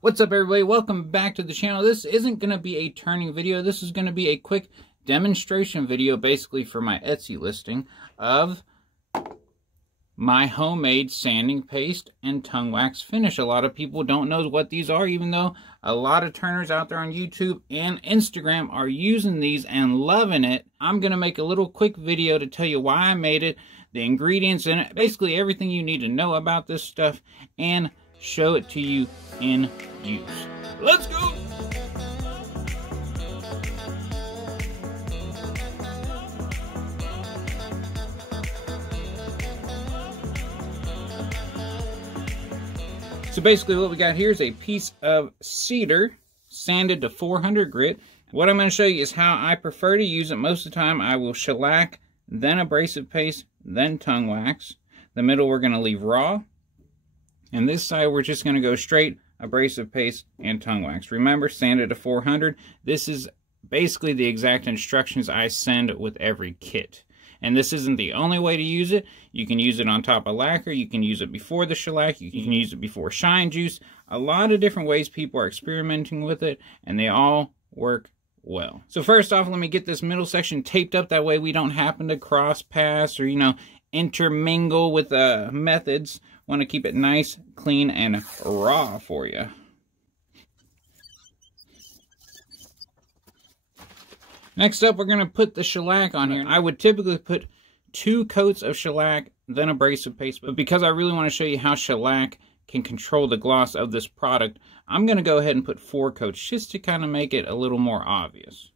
What's up, everybody? Welcome back to the channel. This isn't going to be a turning video. This is going to be a quick demonstration video, basically for my Etsy listing of my homemade sanding paste and tongue wax finish. A lot of people don't know what these are, even though a lot of turners out there on YouTube and Instagram are using these and loving it. I'm going to make a little quick video to tell you why I made it, the ingredients in it, basically everything you need to know about this stuff, and show it to you in use. Let's go! So basically what we got here is a piece of cedar sanded to 400 grit. What I'm going to show you is how I prefer to use it. Most of the time I will shellac, then abrasive paste, then tongue wax. The middle we're going to leave raw. And this side we're just going to go straight abrasive paste and tongue wax. Remember, sanded to 400. This is basically the exact instructions I send with every kit. And this isn't the only way to use it. You can use it on top of lacquer. You can use it before the shellac. You can use it before shine juice. A lot of different ways people are experimenting with it, and they all work well. So first off, let me get this middle section taped up. That way we don't happen to cross pass or, intermingle with methods. Want to keep it nice, clean, and raw for you. Next up, we're going to put the shellac on here. I would typically put 2 coats of shellac, then abrasive paste. But because I really want to show you how shellac can control the gloss of this product, I'm going to go ahead and put 4 coats just to kind of make it a little more obvious.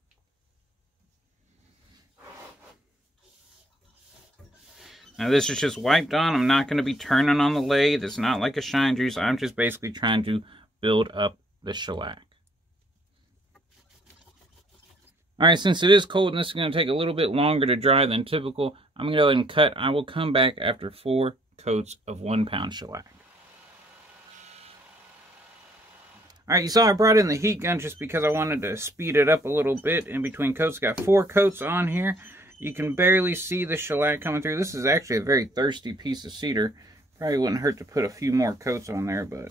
Now this is just wiped on. I'm not going to be turning on the lathe. It's not like a shine juice. I'm just basically trying to build up the shellac. Alright, since it is cold and this is going to take a little bit longer to dry than typical, I'm going to go ahead and cut. I will come back after 4 coats of 1 pound shellac. Alright, you saw I brought in the heat gun just because I wanted to speed it up a little bit in between coats. Got 4 coats on here. You can barely see the shellac coming through. This is actually a very thirsty piece of cedar. Probably wouldn't hurt to put a few more coats on there, but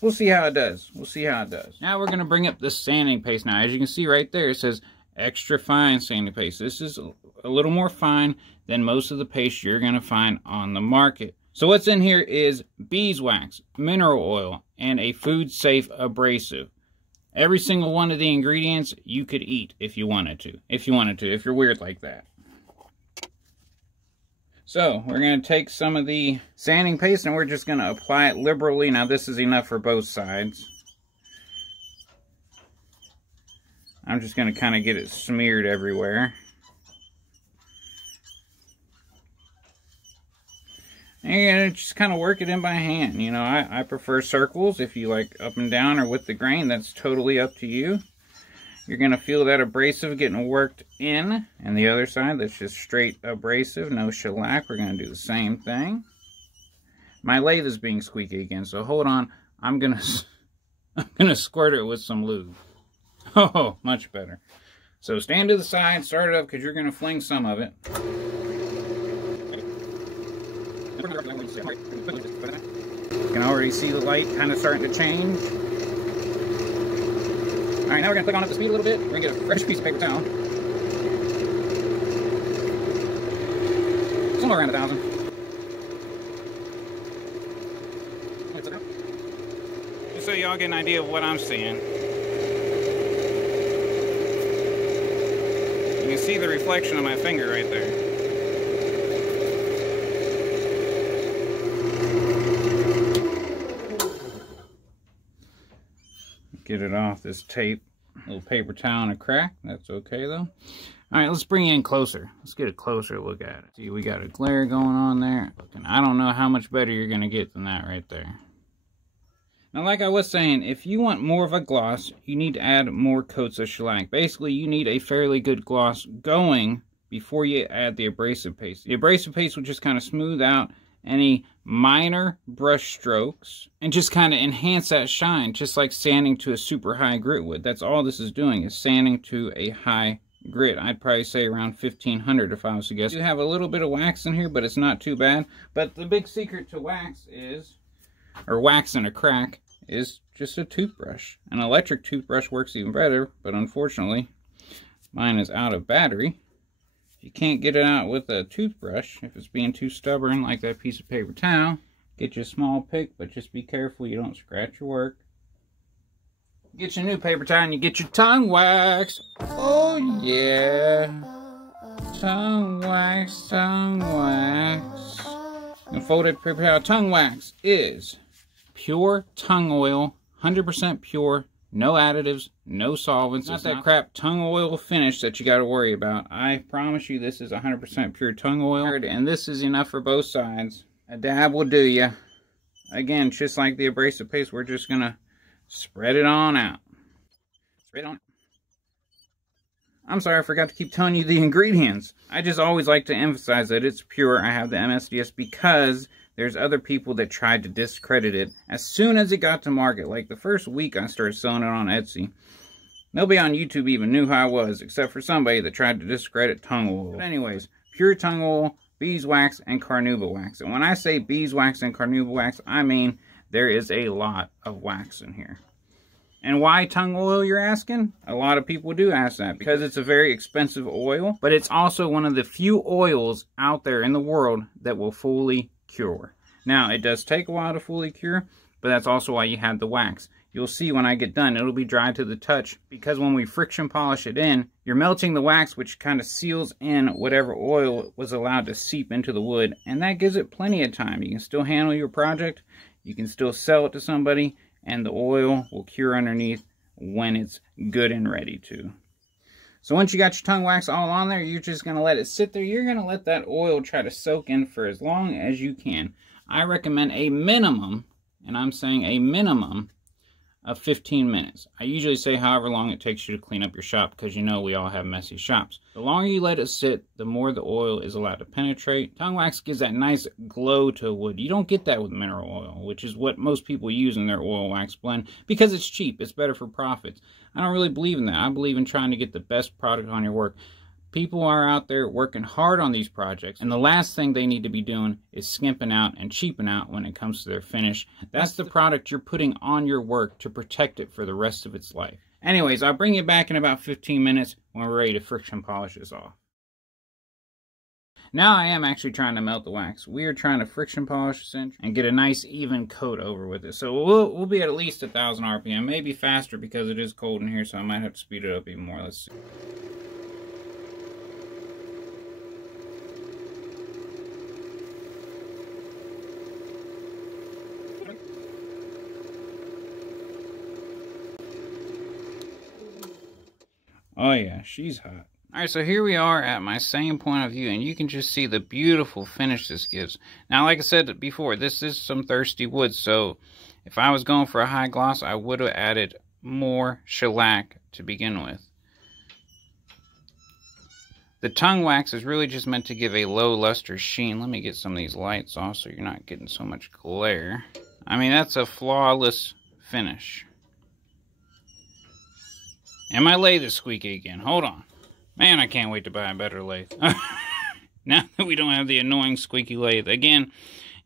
we'll see how it does. We'll see how it does. Now we're going to bring up the sanding paste. Now, as you can see right there, it says extra fine sanding paste. This is a little more fine than most of the paste you're going to find on the market. So what's in here is beeswax, mineral oil, and a food-safe abrasive. Every single one of the ingredients you could eat if you wanted to. If you're weird like that. So, we're going to take some of the sanding paste and we're just going to apply it liberally. Now, this is enough for both sides. I'm just going to kind of get it smeared everywhere. And just kind of work it in by hand. I prefer circles. If you like up and down or with the grain, that's totally up to you. You're going to feel that abrasive getting worked in. And the other side, that's just straight abrasive, no shellac. We're going to do the same thing. My lathe is being squeaky again, so hold on. I'm going to squirt it with some lube. Oh, much better. So stand to the side, start it up, because you're going to fling some of it. You can already see the light kind of starting to change. Alright, now we're going to click on it to speed a little bit. We're going to get a fresh piece of paper towel. Somewhere around 1,000. Just so y'all get an idea of what I'm seeing. You can see the reflection of my finger right there. Get it off this tape. Little paper towel and a crack. That's okay though. Alright, let's bring it in closer. Let's get a closer look at it. See, we got a glare going on there. I don't know how much better you're going to get than that right there. Now, like I was saying, if you want more of a gloss, you need to add more coats of shellac. Basically, you need a fairly good gloss going before you add the abrasive paste. The abrasive paste will just kind of smooth out any minor brush strokes and just kind of enhance that shine, just like sanding to a super high grit would. That's all this is doing, is sanding to a high grit. I'd probably say around 1500 if I was to guess. You have a little bit of wax in here, but it's not too bad. But the big secret to wax is, or wax in a crack, is just a toothbrush. An electric toothbrush works even better, but unfortunately, mine is out of battery. If you can't get it out with a toothbrush, if it's being too stubborn like that piece of paper towel, get you a small pick, but just be careful you don't scratch your work. Get your new paper towel and you get your tongue wax. Oh yeah. Tongue wax, tongue wax. And folded paper towel tongue wax is pure tongue oil, 100% pure, no additives, no solvents. It's not that crap tongue oil finish that you got to worry about. I promise you this is 100% pure tongue oil. And this is enough for both sides. A dab will do ya. Again, just like the abrasive paste, we're just going to spread it on out. Spread on. I'm sorry, I forgot to keep telling you the ingredients. I just always like to emphasize that it's pure. I have the MSDS because there's other people that tried to discredit it as soon as it got to market. Like the first week I started selling it on Etsy, nobody on YouTube even knew who I was, except for somebody that tried to discredit tongue oil. But anyways, pure tongue oil, beeswax, and carnauba wax. And when I say beeswax and carnauba wax, I mean there is a lot of wax in here. And why tongue oil, you're asking? A lot of people do ask that because it's a very expensive oil, but it's also one of the few oils out there in the world that will fully cure. Now, it does take a while to fully cure, but that's also why you have the wax. You'll see when I get done, it'll be dry to the touch because when we friction polish it in, you're melting the wax, which kind of seals in whatever oil was allowed to seep into the wood, and that gives it plenty of time. You can still handle your project, you can still sell it to somebody, and the oil will cure underneath when it's good and ready to. So once you got your tongue wax all on there, you're just going to let it sit there. You're going to let that oil try to soak in for as long as you can. I recommend a minimum, and I'm saying a minimum, of 15 minutes. I usually say however long it takes you to clean up your shop because you know we all have messy shops. The longer you let it sit, the more the oil is allowed to penetrate. Tongue wax gives that nice glow to wood. You don't get that with mineral oil, which is what most people use in their oil wax blend because it's cheap. It's better for profits. I don't really believe in that. I believe in trying to get the best product on your work. People are out there working hard on these projects, and the last thing they need to be doing is skimping out and cheaping out when it comes to their finish. That's the product you're putting on your work to protect it for the rest of its life. Anyways, I'll bring you back in about 15 minutes when we're ready to friction polish this off. Now I am actually trying to melt the wax. We are trying to friction polish this in and get a nice even coat over with it. So we'll be at least 1,000 RPM, maybe faster because it is cold in here, so I might have to speed it up even more. Let's see. Oh yeah, she's hot. Alright, so here we are at my same point of view, and you can just see the beautiful finish this gives. Now, like I said before, this is some thirsty wood, so if I was going for a high gloss, I would have added more shellac to begin with. The tongue wax is really just meant to give a low luster sheen. Let me get some of these lights off so you're not getting so much glare. I mean, that's a flawless finish. And my lathe is squeaky again. Hold on. Man, I can't wait to buy a better lathe. Now that we don't have the annoying squeaky lathe. Again,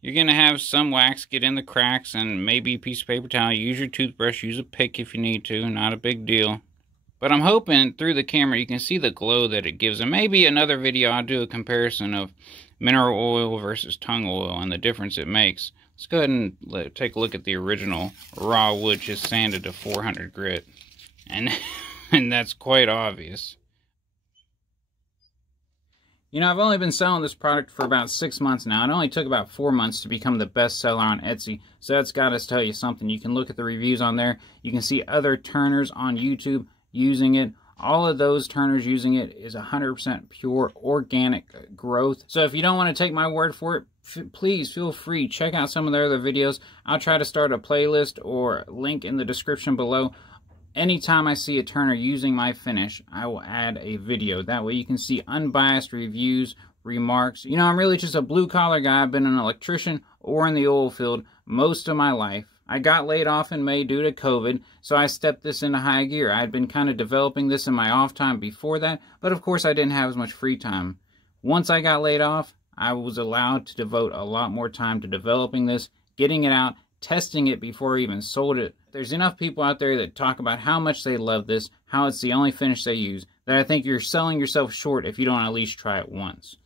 you're going to have some wax get in the cracks and maybe a piece of paper towel. Use your toothbrush. Use a pick if you need to. Not a big deal. But I'm hoping through the camera you can see the glow that it gives. And maybe another video I'll do a comparison of mineral oil versus tongue oil and the difference it makes. Let's go ahead and take a look at the original raw wood just sanded to 400 grit. And that's quite obvious. You know, I've only been selling this product for about 6 months now. It only took about 4 months to become the best seller on Etsy. So that's got to tell you something. You can look at the reviews on there. You can see other turners on YouTube using it. All of those turners using it is 100% pure organic growth. So if you don't want to take my word for it, please feel free. Check out some of their other videos. I'll try to start a playlist or link in the description below. Anytime I see a turner using my finish, I will add a video. That way you can see unbiased reviews, remarks. You know, I'm really just a blue-collar guy. I've been an electrician or in the oil field most of my life. I got laid off in May due to COVID, so I stepped this into high gear. I had been kind of developing this in my off time before that, but of course I didn't have as much free time. Once I got laid off, I was allowed to devote a lot more time to developing this, getting it out, testing it before I even sold it. There's enough people out there that talk about how much they love this, how it's the only finish they use, that I think you're selling yourself short if you don't at least try it once.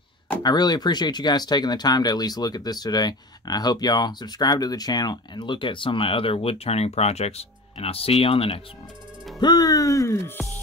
I really appreciate you guys taking the time to at least look at this today, and I hope y'all subscribe to the channel and look at some of my other wood turning projects, and I'll see you on the next one. Peace!